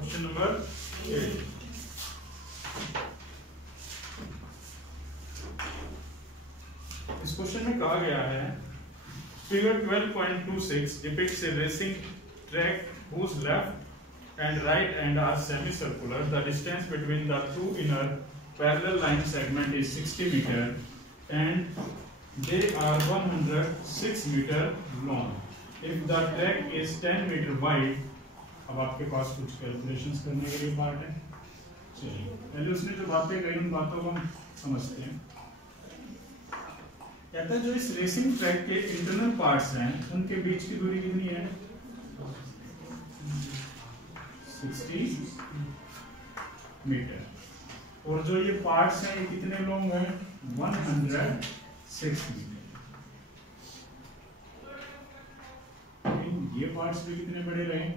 Question number 8। इस question में कहा गया है figure 12.26 depicts a racing track whose left and right end are semicircular. The distance between the two inner parallel line segment is 60 meter and they are 106 meter long. If the track is 10 meter wide, अब आपके पास कुछ calculations करने के लिए part है। चलिए पहले उसने जो बातें कही उन बातों को हम समझते हैं। कहता है जो इस रेसिंग ट्रैक के इंटरनल पार्ट्स हैं उनके बीच की दूरी कितनी है? 60 मीटर। और जो ये पार्ट्स हैं ये कितने लॉन्ग हैं? 106 मीटर। ये पार्ट्स भी कितने बड़े रहे?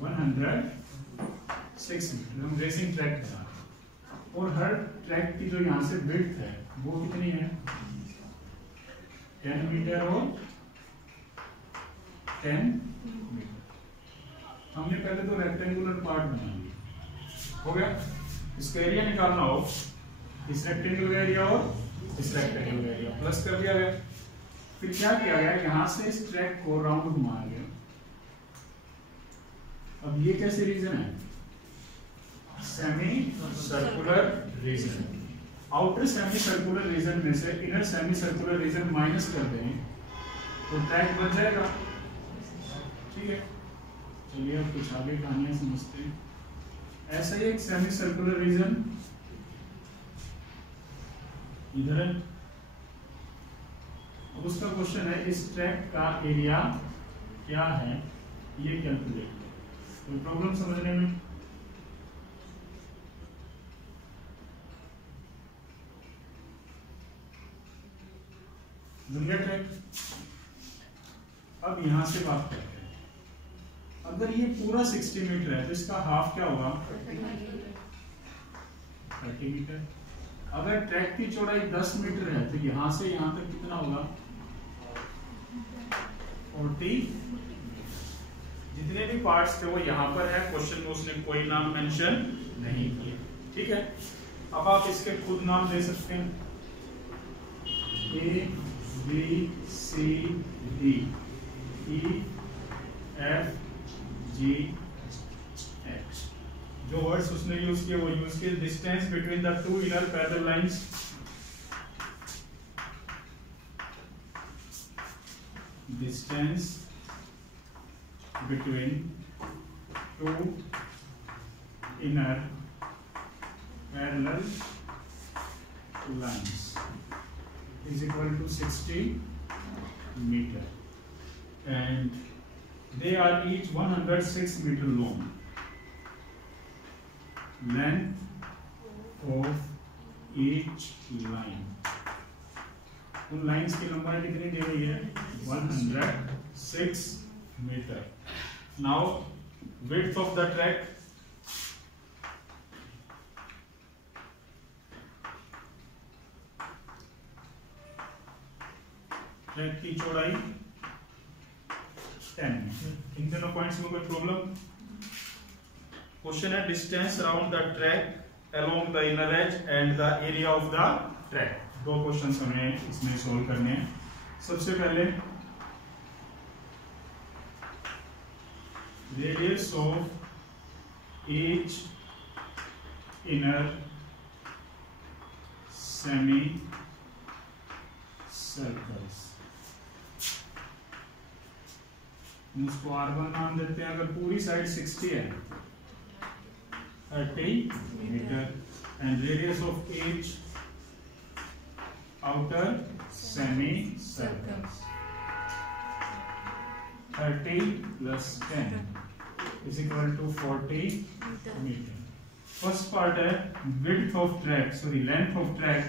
106 मीटर। हम रेसिंग ट्रैक बना रहे हैं और हर ट्रैक की जो यहाँ से विड्थ है वो कितनी है? 10 मीटर और 10 मीटर। हमने पहले तो रेक्टेंगुलर पार्ट बना लिया, हो गया। इसका एरिया निकालना हो, इस रेक्टेंगुलर एरिया और इस रेक्टेंगुलर एरिया प्लस कर दिया गया। फिर क्या किया गया? यहां से इस ट्रैक को राउंड घुमाया गया। अब ये कैसे रीजन है? Semi circular region. Outer semi circular region में से inner semi circular region minus कर दें तो ट्रैक बच जाएगा। ठीक है, चलिए अब कुछ आगे कहानियां समझते हैं। ऐसा ही एक सेमी सर्कुलर रीजन इधर है। अब उसका क्वेश्चन है इस ट्रैक का एरिया क्या है ये कैलकुलेट। तो प्रॉब्लम समझने में दुनिया ट्रैक। अब यहां से बात करते हैं। अगर ये पूरा 60 मीटर है तो इसका हाफ क्या होगा? 30 मीटर। अगर ट्रैक की चौड़ाई 10 मीटर है तो यहां से यहां तक कितना होगा? 40। जितने भी पार्ट्स थे वो यहां पर है। क्वेश्चन में उसने कोई नाम मेंशन नहीं किया। ठीक है, अब आप इसके खुद नाम दे सकते हैं। A B C D E F G H. जो वर्ड्स उसने यूज किए वो यूज किए। Distance between the two inner parallel lines, distance between two inner parallel lines is equal to 60 meter and they are each 106 meter long. Length of each line, उन lines की लंबाई कितनी दे रही है? 106 meter. Now width of the track, track की चौड़ाई 10 metre. इन दोनों points में कोई प्रॉब्लम? क्वेश्चन है distance around the track along the inner as and the area of the track. दो क्वेश्चंस हमें इसमें सोल्व करने हैं। सबसे पहले radius of each inner semi circles, हम उसको R1 नाम देते हैं। अगर पूरी साइड 60 है 30 metre and radius of each outer semi circles 30 plus 10 is equal to 40 meter. First part है width of track, sorry length of track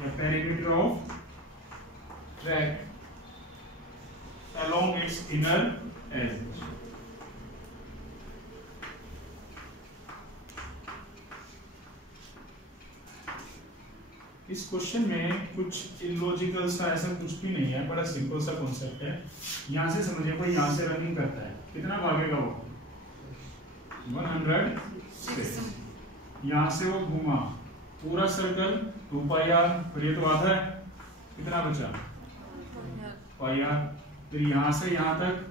या perimeter of track along its inner edge. इस question में कुछ illogical सा ऐसा कुछ भी नहीं है, बड़ा सिंपल सा कॉन्सेप्ट है। यहाँ से समझिए, कोई यहाँ से रनिंग करता है, कितना भागेगा वो 106। यहाँ से वो घूमा पूरा सर्कल 2 पाई आर, फिर ये तो आधा है, कितना बचा पाई आर। फिर यहाँ से यहाँ तक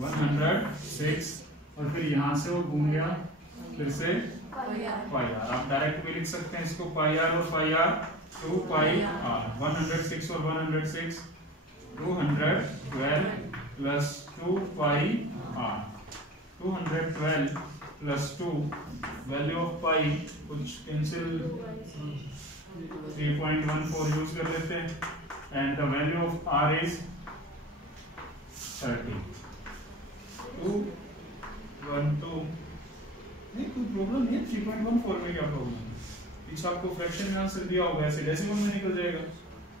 106 और फिर यहाँ से वो घूम गया फिर से पाई आर। आप डायरेक्ट भी लिख सकते हैं इसको, पाई आर और पाई आर 2 पाई आर। 106 और 106 212 plus 2 pi r. 212 plus 2, value of pi कुछ कैंसिल 3.14 यूज कर लेते हैं, and the value of r is 30। 212 नहीं, कोई प्रॉब्लम नहीं है। 3.14 में क्या प्रॉब्लम है? पीछे आपको फ्रैक्शन में आंसर दिया होगा, ऐसे डेसिमल में निकल जाएगा।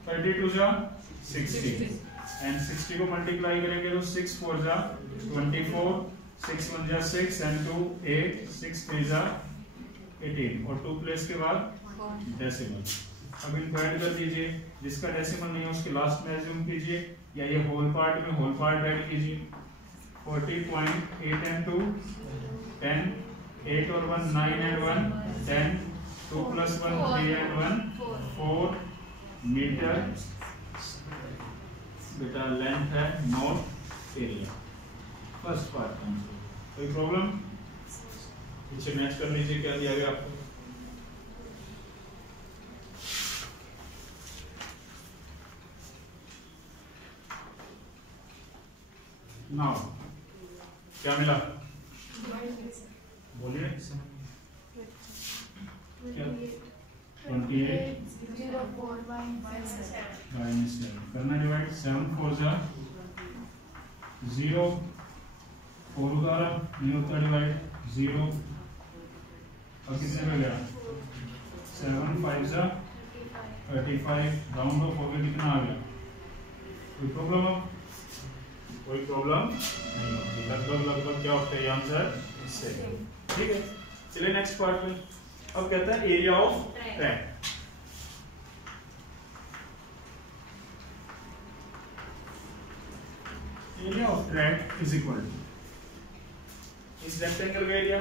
32 जा 60 एंड 60 को मल्टीप्लाई करेंगे तो 6 4 जा 24, 6 1 जा 6 एंड 2 8, 6 3 जा 18 और 2 प्लेस के बाद डेसिमल। अब इनको ऐड कर दीजिए, जिसका डेसिमल नहीं है उसके लास्ट में एज्यूम कीजिए, या ये होल पार्ट में होल पार्ट ऐड कीजिए। 40.8 and 2 10, 8 और 1 9 and 1 10, 2 plus 1 3 and 1 4 मीटर बेटा लेंथ है, not area. First part answer. कोई प्रॉब्लम? पीछे मैच कर लीजिए क्या दिया गया आपको। नाउ क्या मिला? बोलिए। 28 करना डिवाइड। 7 4 जा 0, 4 उतारा नहीं होता डिवाइड 0 और कितने में गया 7 5 जा 35, राउंड ऑफ हो गया, कितना आ गया? कोई प्रॉब्लम? अब कोई प्रॉब्लम नहीं होती, लगभग क्या होता है आंसर इससे। ठीक है, चलिए नेक्स्ट पार्ट में। अब कहता है area of track. Area of track is equal to इस रेक्टेंगल का एरिया,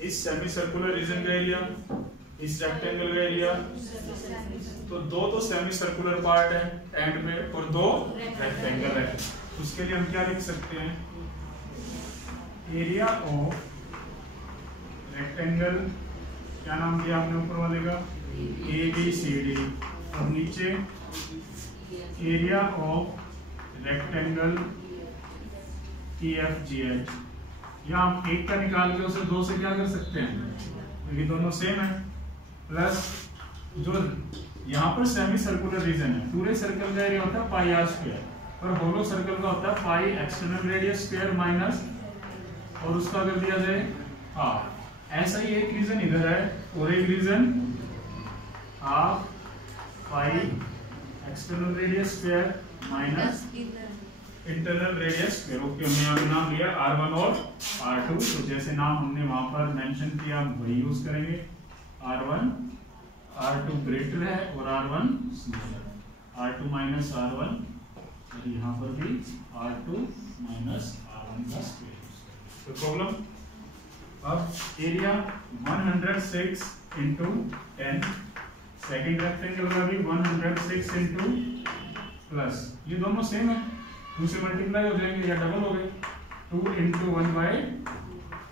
इस सेमी सर्कुलर रीजन का एरिया, इस रेक्टेंगल का एरिया। तो दो तो सेमी सर्कुलर पार्ट है एंड में और 2 रेक्टेंगल है। उसके लिए हम क्या लिख सकते हैं? एरिया ऑफ रेक्टेंगल, क्या नाम दिया हमने ऊपर वाले का? ABCD, और नीचे एरिया ऑफ रेक्टेंगल EFGH। यहाँ हम एक का निकाल के उसे 2 से क्या कर सकते हैं, क्योंकि दोनों सेम है। प्लस जो यहाँ पर सेमी सर्कुलर रीजन है, पूरे सर्कल का एरिया होता है पाई आर स्क्वायर, और होलो सर्कल का होता है पाई एक्सटर्नल रेडियस स्क्वायर माइनस, और उसका कर दिया जाए हाफ। ऐसा ही एक रीजन इधर है और एक region half pi external radius square minus internal radius square. Okay, हमने यहाँ नाम लिया R1 और R2, तो जैसे नाम हमने वहां पर मेंशन किया हम वही यूज करेंगे। R1 R2 ग्रेटर है और R1 smaller, R2 minus R1, और यहाँ पर भी R2 माइनस R1 का स्क्वायर। तो प्रॉब्लम, अब एरिया 106 इंटू 10, सेकेंड रेक्टेंगल का भी 106 इंटू प्लस, ये दोनों सेम है, 2 से मल्टीप्लाई हो जाएंगे या डबल हो गए। 2 into 1 by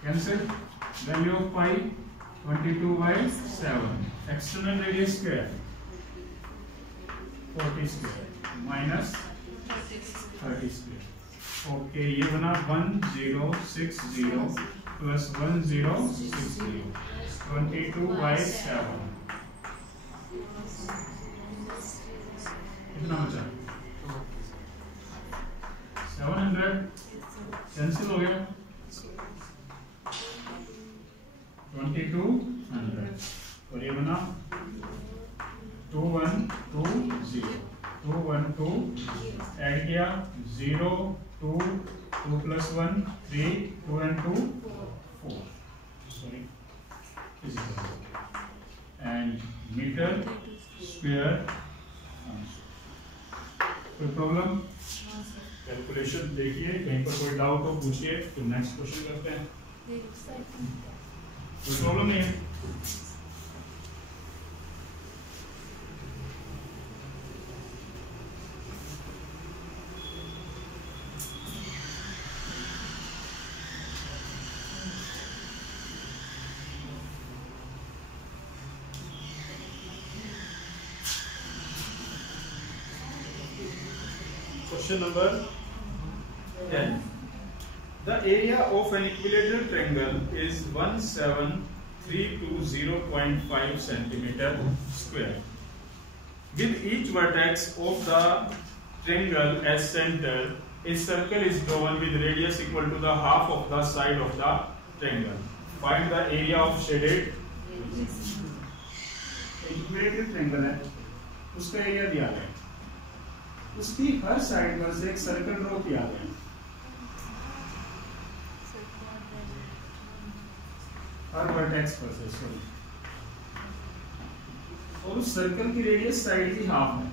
cancel, value of pi 22/7, external radius square 40 square minus 30 square. Okay, ये बना 1060 प्लस 1060, 22/7। कितना बचा? 700 कैंसिल हो गया, 2200, और ये बना 2120, 212 ऐड किया 0 2 2 plus 1 3 2 and 2 4, sorry, and meter square. कोई प्रॉब्लम? कैलकुलेशन देखिए, कहीं पर कोई डाउट हो पूछिए, फिर नेक्स्ट क्वेश्चन करते हैं। कोई प्रॉब्लम नहीं है? Question number 10. The area of an equilateral triangle is 17320.5 centimeter square. With each vertex of the triangle as center, a circle is drawn with radius equal to the half of the side of the triangle. Find the area of shaded. Equilateral triangle है, उसका area दिया है, उसकी हर side पर से एक circle draw किया गया, हर वर्टेक्स पर से, सॉरी, और उस सर्कल की रेडियस साइड की हाफ है।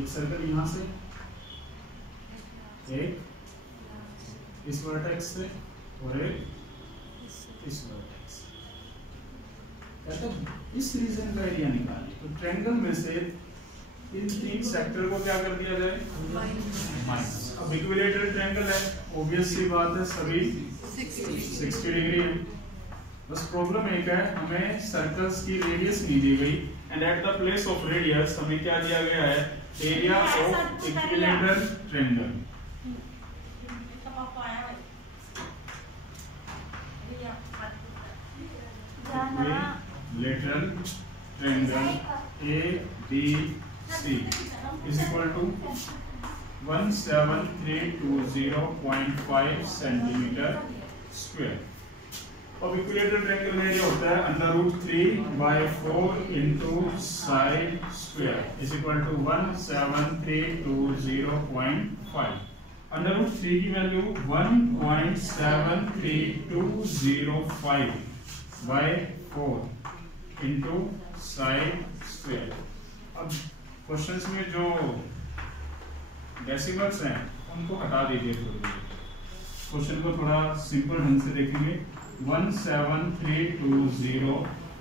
एक सर्कल यहां से, एक इस वर्टेक्स से और एक इस वर्टेक्स से। कहते हैं इस रीजन का एरिया निकालिए। तो ट्रायंगल में से इन तीन सेक्टर को क्या कर दिया जाए? माइनस। अब इक्विलेटरल ट्रायंगल है, ऑब्वियस सी बात है, सभी 60 डिग्री है। बस प्रॉब्लम एक है, हमें सर्कल्स की रेडियस नहीं दी गई, and at the place of radius हमें क्या दिया गया है? Area of equilateral triangle. Lateral triangle ABC is equal to 17320.5 centimeter square. अब इक्विलेटरल ट्रायंगल में एरिया होता है √3/4 into side square is equal to 17320.5. √3 की वैल्यू 1.73205/4 इंटू साइड स्क्वायर। अब क्वेश्चंस में जो डेसिमल्स हैं उनको हटा दीजिए थोड़ी। क्वेश्चन को थोड़ा सिंपल ढंग से देखेंगे। 17320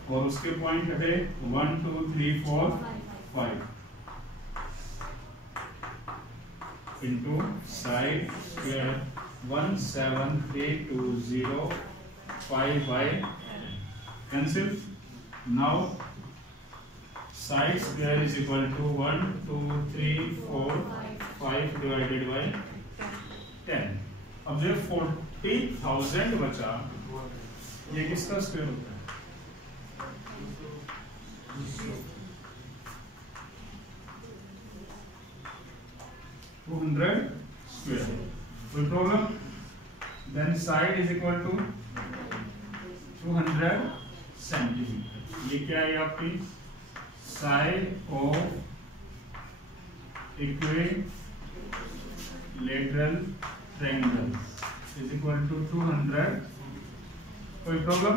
और उसके पॉइंट हटे 1 2 3 4 5 into side square 17320 cancel. Now side square is equal to 1 2 3 4 5 divided by 10. अब जो 40,000 बचा, ये किसका स्क्वायर होता है? 200 square. कोई problem? Then side is equal to 200 centimetre. ये क्या है आपकी side of equilateral triangle is equal to 200। कोई प्रॉब्लम?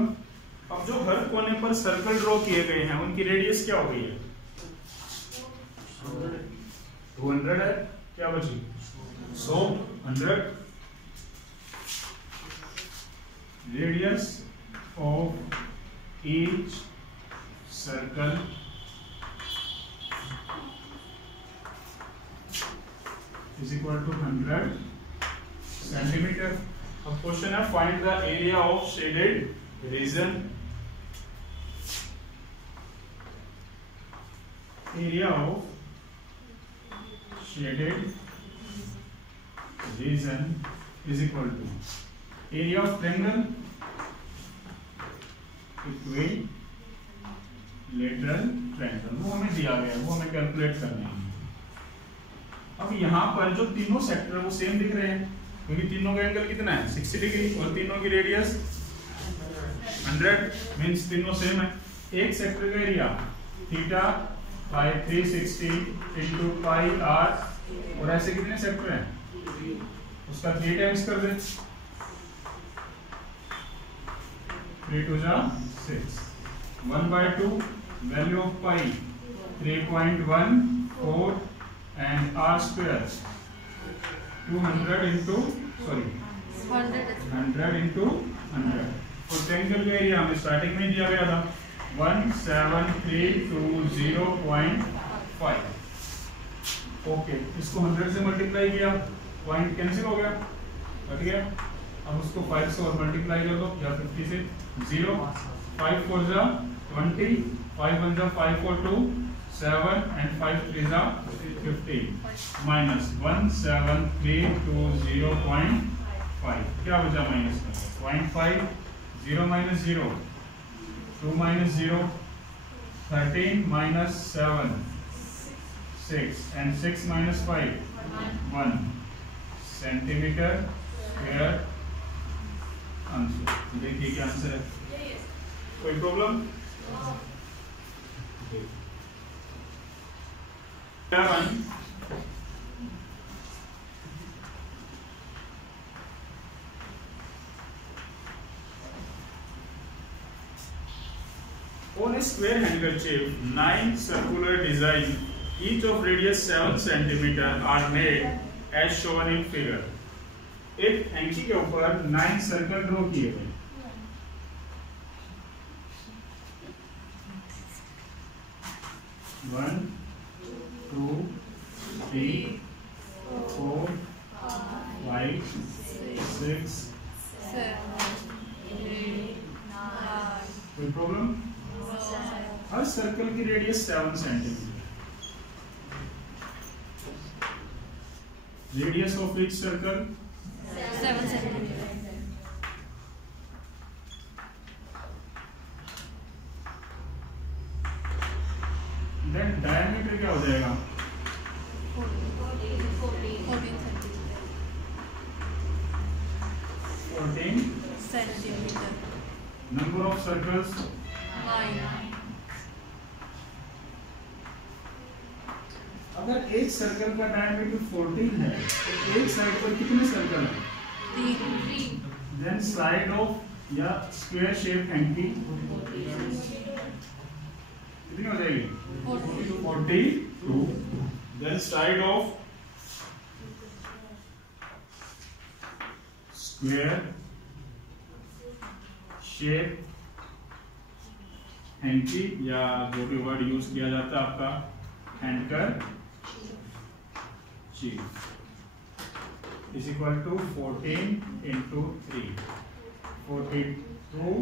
अब जो हर कोने पर सर्कल ड्रॉ किए गए हैं उनकी रेडियस क्या हो गई है? 200 है, क्या बची? 100। Radius of each circle is equal to 100 centimeter. अब क्वेश्चन है find the area of shaded region. Area of shaded region is equal to area of triangle equilateral triangle, वो हमें दिया गया है, वो हमें कैलकुलेट करना है। अब यहाँ पर जो तीनों सेक्टर वो सेम दिख रहे हैं, क्योंकि तीनों का एंगल कितना है? 60 डिग्री, और तीनों की रेडियस 100, मींस तीनों सेम है। एक सेक्टर का area theta by 360 into pi R, और ऐसे कितने सेक्टर हैं? उसका 3 टाइम्स कर दे 3 2 जा 6. 1/2 value of pi 3.14 and r square 200 into 100 into 100. तो ट्रायंगल का एरिया हमें स्टार्टिंग में दिया गया था 17320.5. ओके, इसको 100 से मल्टीप्लाई किया, पॉइंट कैंसिल हो गया, कट गया. अब उसको 5 से और मल्टीप्लाई कर दो या 50 से. 0 5 4 जा 20, 5 1 जा 5 4 2 7 and 5 3 जा 15 minus 17320.5. क्या बचा माइनस में 0.5. 0 minus 0 2 minus 0 13 minus 7 6 and 6 minus 5 1 centimeter square answer. देखिए क्या आंसर है. कोई problem? On a square handkerchief, 9 circular design, each of radius 7 cm, are made as shown in figure. एक हैंकी के ऊपर 9 सर्कल ड्रॉ किए गए. One, 2, 3, 4, 5, 6, 7, 8, 9. कोई प्रॉब्लम? हर सर्कल की radius 7 centimetre. Radius of each circle 7 centimetre. Then diameter क्या हो जाएगा? 14 सेंटीमीटर. Number of circles 9. अगर एक सर्कल का डायमीटर 14 है तो एक साइड पर कितने सर्कल हैं? 3. देन साइड ऑफ या स्क्वायर शेप हैंकी कितनी हो जाएगी? 42. Then side of square shape hanky या जो भी वर्ड यूज किया जाता है आपका handkerchief is equal to 14 into 3 42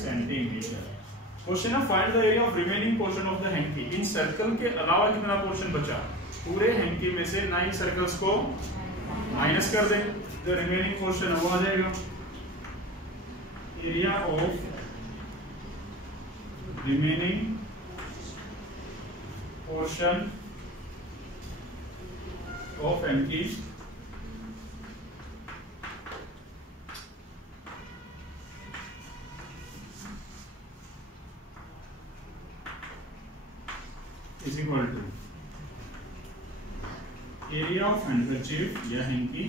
centimetre. Question है find the area of remaining portion of the hanky. इन सर्कल के अलावा कितना पोर्शन बचा? पूरे हैंकी में से 9 सर्कल्स को माइनस कर दें, जो रिमेनिंग पोर्शन है वो आ जाएगा. Area of remaining portion of hanky is equal to area of handkerchief या hanky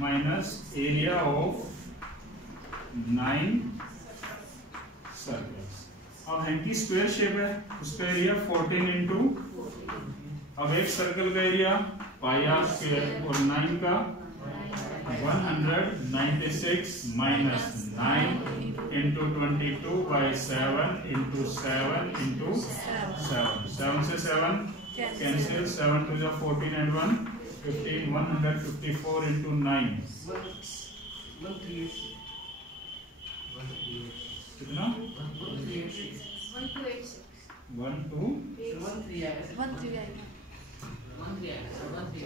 minus area of 9 circles. अब हैंकी स्क्वायर शेप है, उसका एरिया 14 इंटू, अब एक सर्कल का एरिया पाई आर स्क्वायर और 9 का 196 minus 9 into 22 by 7 into 7 into 7. 7 से 7 कैंसिल. 7 टू जा 14 एंड 1 15. 154 इंटू 9 कितना? 113.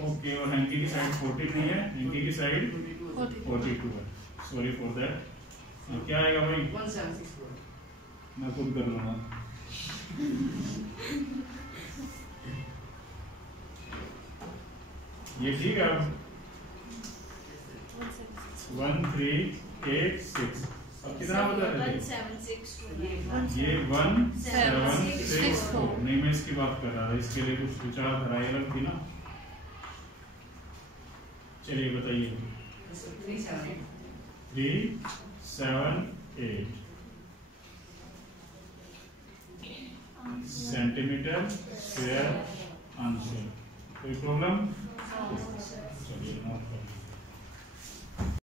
ओके. और हैंकी की साइड 14 नहीं है, हैंकी की साइड 42 है. Sorry for that. क्या आएगा भाई? 1764. मैं खुद कर लूंगा. ये ठीक है. 1386. अब कितना बता रहे? ये 1764. नहीं, मैं इसकी बात कर रहा था. इसके लिए कुछ विचारधारा अलग थी ना. चलिए बताइए. 378 सेंटीमीटर स्क्वायर आंसर। कोई प्रॉब्लम?